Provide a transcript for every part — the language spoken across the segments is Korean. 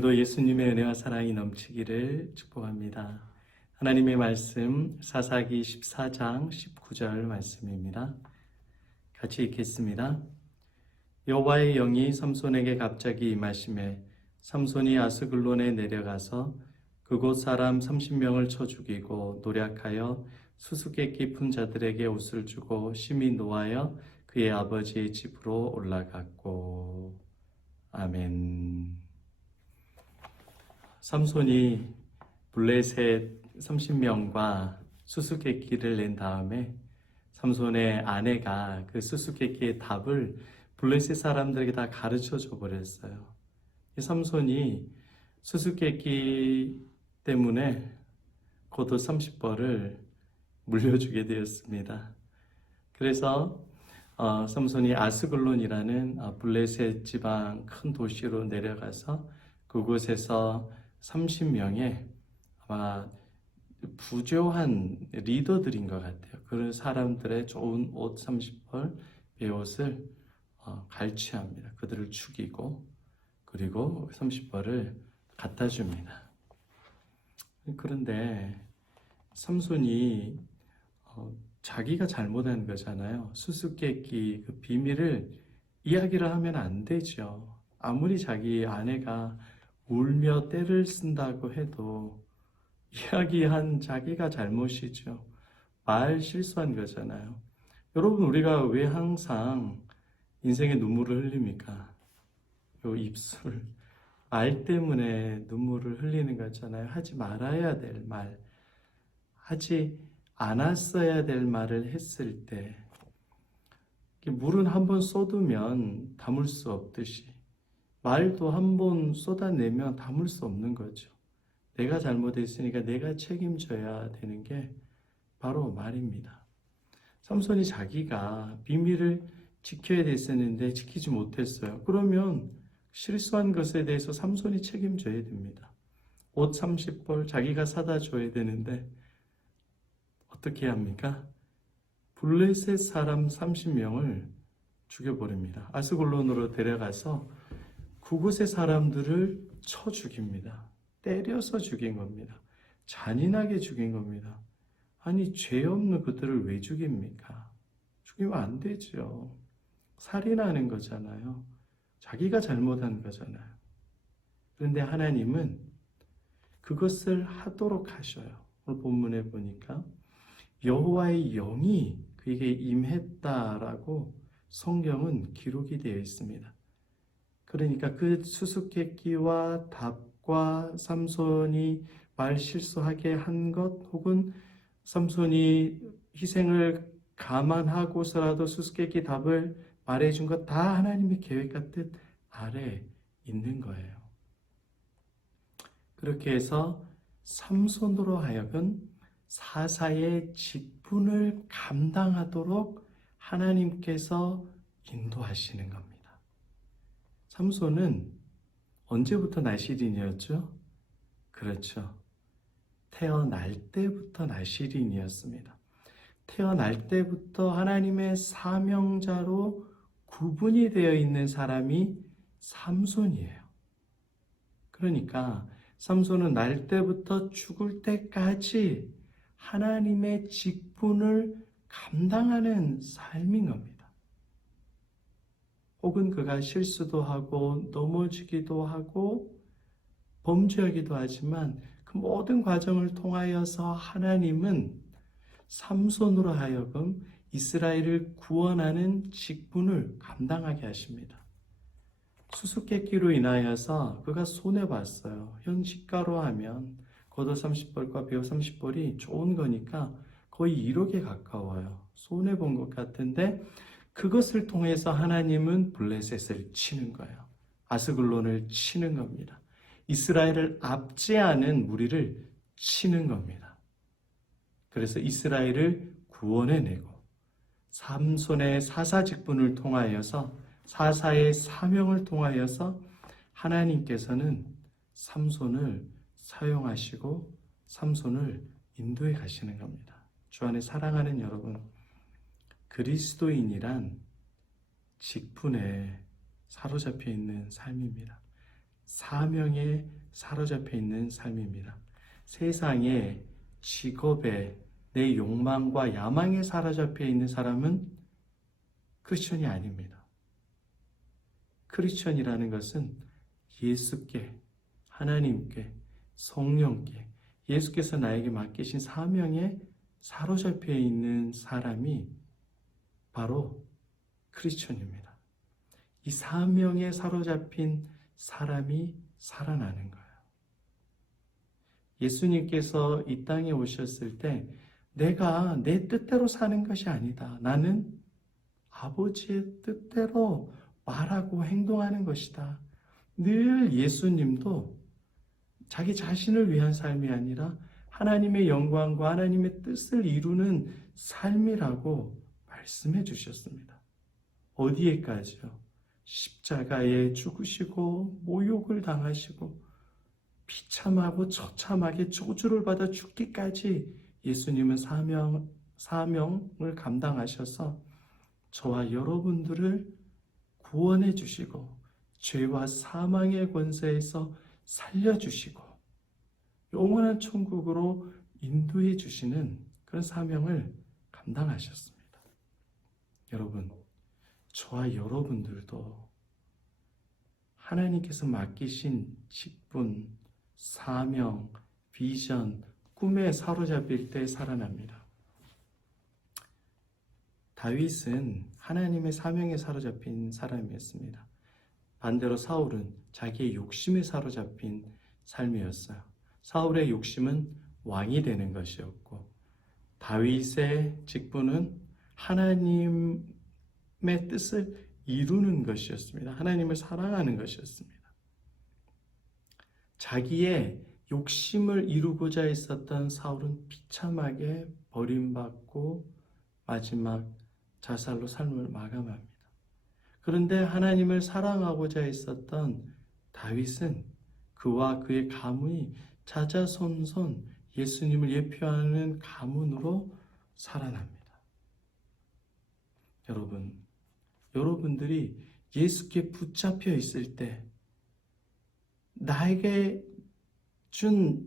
오늘도 예수님의 은혜와 사랑이 넘치기를 축복합니다. 하나님의 말씀 사사기 14장 19절 말씀입니다. 같이 읽겠습니다. 여호와의 영이 삼손에게 갑자기 임하심에 삼손이 아스글론에 내려가서 그곳 사람 30명을 쳐 죽이고 노략하여 수수께끼 푼 자들에게 옷을 주고 심히 노하여 그의 아버지의 집으로 올라갔고. 아멘. 삼손이 블레셋 30명과 수수께끼를 낸 다음에 삼손의 아내가 그 수수께끼의 답을 블레셋 사람들에게 다 가르쳐 줘 버렸어요. 삼손이 수수께끼 때문에 겉옷 30벌을 물려주게 되었습니다. 그래서 삼손이 아스글론이라는 블레셋 지방 큰 도시로 내려가서 그곳에서 30명의 아마 부조한 리더들인 것 같아요. 그런 사람들의 좋은 옷 30벌, 베옷을 갈취합니다. 그들을 죽이고 그리고 30벌을 갖다 줍니다. 그런데 삼손이 자기가 잘못한 거잖아요. 수수께끼 그 비밀을 이야기를 하면 안 되죠. 아무리 자기 아내가 울며 떼를 쓴다고 해도 이야기한 자기가 잘못이죠. 말 실수한 거잖아요. 여러분, 우리가 왜 항상 인생에 눈물을 흘립니까? 요 입술, 말 때문에 눈물을 흘리는 거잖아요. 하지 말아야 될 말, 하지 않았어야 될 말을 했을 때 물은 한 번 쏟으면 담을 수 없듯이 말도 한 번 쏟아내면 담을 수 없는 거죠. 내가 잘못했으니까 내가 책임져야 되는 게 바로 말입니다. 삼손이 자기가 비밀을 지켜야 됐었는데 지키지 못했어요. 그러면 실수한 것에 대해서 삼손이 책임져야 됩니다. 옷 30벌 자기가 사다 줘야 되는데 어떻게 합니까? 블레셋 사람 30명을 죽여버립니다. 아스글론으로 데려가서 그곳의 사람들을 쳐 죽입니다. 때려서 죽인 겁니다. 잔인하게 죽인 겁니다. 아니, 죄 없는 그들을 왜 죽입니까? 죽이면 안 되죠. 살인하는 거잖아요. 자기가 잘못한 거잖아요. 그런데 하나님은 그것을 하도록 하셔요. 오늘 본문에 보니까 여호와의 영이 그에게 임했다라고 성경은 기록이 되어 있습니다. 그러니까 그 수수께끼와 답과 삼손이 말 실수하게 한 것 혹은 삼손이 희생을 감안하고서라도 수수께끼 답을 말해준 것 다 하나님의 계획과 뜻 아래 있는 거예요. 그렇게 해서 삼손으로 하여금 사사의 직분을 감당하도록 하나님께서 인도하시는 겁니다. 삼손은 언제부터 나실인이었죠? 그렇죠. 태어날 때부터 나실인이었습니다. 태어날 때부터 하나님의 사명자로 구분이 되어 있는 사람이 삼손이에요. 그러니까 삼손은 날 때부터 죽을 때까지 하나님의 직분을 감당하는 삶인 겁니다. 혹은 그가 실수도 하고 넘어지기도 하고 범죄하기도 하지만 그 모든 과정을 통하여서 하나님은 삼손으로 하여금 이스라엘을 구원하는 직분을 감당하게 하십니다. 수수께끼로 인하여서 그가 손해봤어요. 현 시가로 하면 겉옷 30벌과 베옷 30벌이 좋은 거니까 거의 1억에 가까워요. 손해본 것 같은데 그것을 통해서 하나님은 블레셋을 치는 거예요. 아스글론을 치는 겁니다. 이스라엘을 압제하는 무리를 치는 겁니다. 그래서 이스라엘을 구원해내고 삼손의 사사 직분을 통하여서 사사의 사명을 통하여서 하나님께서는 삼손을 사용하시고 삼손을 인도해 가시는 겁니다. 주 안에 사랑하는 여러분, 그리스도인이란 직분에 사로잡혀 있는 삶입니다. 사명에 사로잡혀 있는 삶입니다. 세상에, 직업에, 내 욕망과 야망에 사로잡혀 있는 사람은 크리스천이 아닙니다. 크리스천이라는 것은 예수께, 하나님께, 성령께, 예수께서 나에게 맡기신 사명에 사로잡혀 있는 사람이 바로 크리스천입니다. 이 사명에 사로잡힌 사람이 살아나는 거예요. 예수님께서 이 땅에 오셨을 때 내가 내 뜻대로 사는 것이 아니다. 나는 아버지의 뜻대로 말하고 행동하는 것이다. 늘 예수님도 자기 자신을 위한 삶이 아니라 하나님의 영광과 하나님의 뜻을 이루는 삶이라고 말씀해 주셨습니다. 어디에까지요? 십자가에 죽으시고 모욕을 당하시고 비참하고 처참하게 저주를 받아 죽기까지 예수님은 사명을 감당하셔서 저와 여러분들을 구원해 주시고 죄와 사망의 권세에서 살려주시고 영원한 천국으로 인도해 주시는 그런 사명을 감당하셨습니다. 여러분, 저와 여러분들도 하나님께서 맡기신 직분, 사명, 비전, 꿈에 사로잡힐 때 살아납니다. 다윗은 하나님의 사명에 사로잡힌 사람이었습니다. 반대로 사울은 자기의 욕심에 사로잡힌 삶이었어요. 사울의 욕심은 왕이 되는 것이었고 다윗의 직분은 하나님의 뜻을 이루는 것이었습니다. 하나님을 사랑하는 것이었습니다. 자기의 욕심을 이루고자 했었던 사울은 비참하게 버림받고 마지막 자살로 삶을 마감합니다. 그런데 하나님을 사랑하고자 했었던 다윗은 그와 그의 가문이 자자손손 예수님을 예표하는 가문으로 살아납니다. 여러분들이 예수께 붙잡혀 있을 때 나에게 준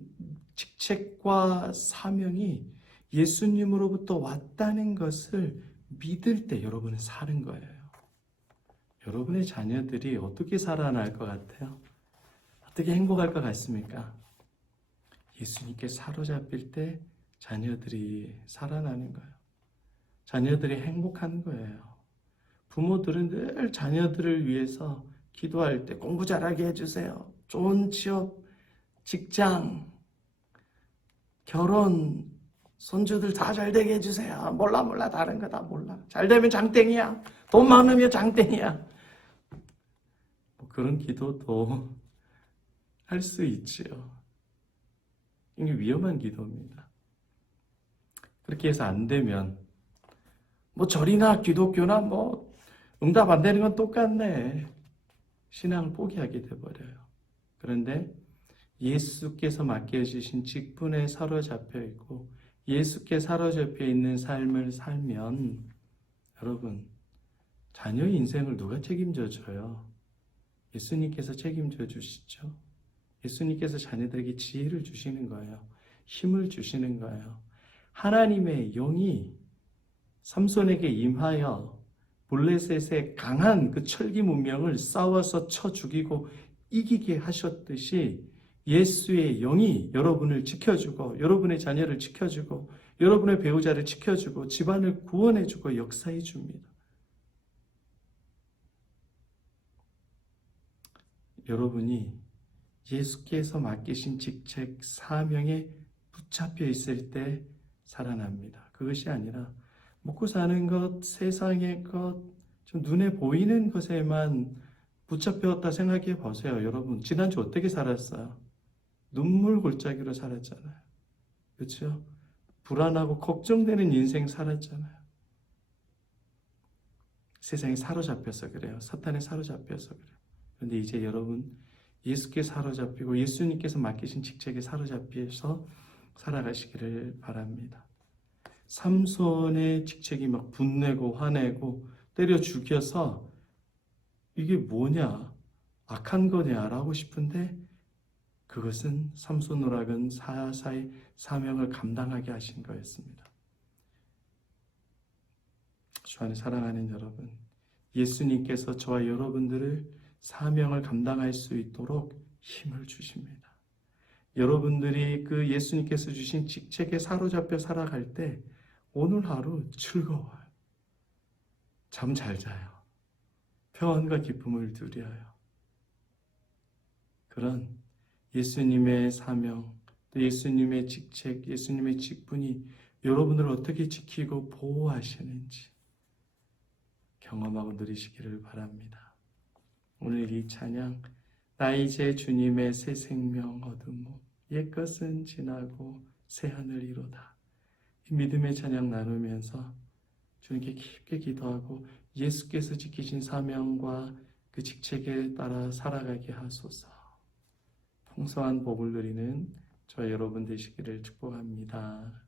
직책과 사명이 예수님으로부터 왔다는 것을 믿을 때 여러분은 사는 거예요. 여러분의 자녀들이 어떻게 살아날 것 같아요? 어떻게 행복할 것 같습니까? 예수님께 사로잡힐 때 자녀들이 살아나는 거예요. 자녀들이 행복한 거예요. 부모들은 늘 자녀들을 위해서 기도할 때 공부 잘하게 해주세요. 좋은 취업, 직장, 결혼, 손주들 다 잘되게 해주세요. 몰라 다른 거 다 몰라. 잘되면 장땡이야. 돈 많으면 장땡이야. 그런 기도도 할 수 있지요. 이게 위험한 기도입니다. 그렇게 해서 안 되면 절이나 기독교나 응답 안 되는 건 똑같네. 신앙을 포기하게 돼버려요. 그런데 예수께서 맡겨주신 직분에 사로잡혀 있고 예수께 사로잡혀 있는 삶을 살면 여러분, 자녀의 인생을 누가 책임져 줘요? 예수님께서 책임져 주시죠. 예수님께서 자녀들에게 지혜를 주시는 거예요. 힘을 주시는 거예요. 하나님의 영이 삼손에게 임하여 블레셋의 강한 그 철기 문명을 싸워서 쳐 죽이고 이기게 하셨듯이 예수의 영이 여러분을 지켜주고 여러분의 자녀를 지켜주고 여러분의 배우자를 지켜주고 집안을 구원해주고 역사해 줍니다. 여러분이 예수께서 맡기신 직책, 사명에 붙잡혀 있을 때 살아납니다. 그것이 아니라 먹고 사는 것, 세상의 것, 좀 눈에 보이는 것에만 붙잡혔다 생각해 보세요. 여러분, 지난주 어떻게 살았어요? 눈물 골짜기로 살았잖아요. 그렇죠? 불안하고 걱정되는 인생 살았잖아요. 세상에 사로잡혀서 그래요. 사탄에 사로잡혀서 그래요. 그런데 이제 여러분, 예수께 사로잡히고 예수님께서 맡기신 직책에 사로잡혀서 살아가시기를 바랍니다. 삼손의 직책이 막 분내고 화내고 때려 죽여서 이게 뭐냐? 악한 거냐 라고 싶은데 그것은 삼손 오락은 사사의 사명을 감당하게 하신 거였습니다. 주 안에 사랑하는 여러분, 예수님께서 저와 여러분들을 사명을 감당할 수 있도록 힘을 주십니다. 여러분들이 그 예수님께서 주신 직책에 사로잡혀 살아갈 때 오늘 하루 즐거워요. 잠 잘 자요. 평안과 기쁨을 누려요. 그런 예수님의 사명, 또 예수님의 직책, 예수님의 직분이 여러분을 어떻게 지키고 보호하시는지 경험하고 누리시기를 바랍니다. 오늘 이 찬양, 나 이제 주님의 새 생명 얻으모 옛것은 지나고 새하늘 이로다. 이 믿음의 찬양 나누면서 주님께 깊게 기도하고 예수께서 지키신 사명과 그 직책에 따라 살아가게 하소서. 풍성한 복을 누리는 저 여러분 되시기를 축복합니다.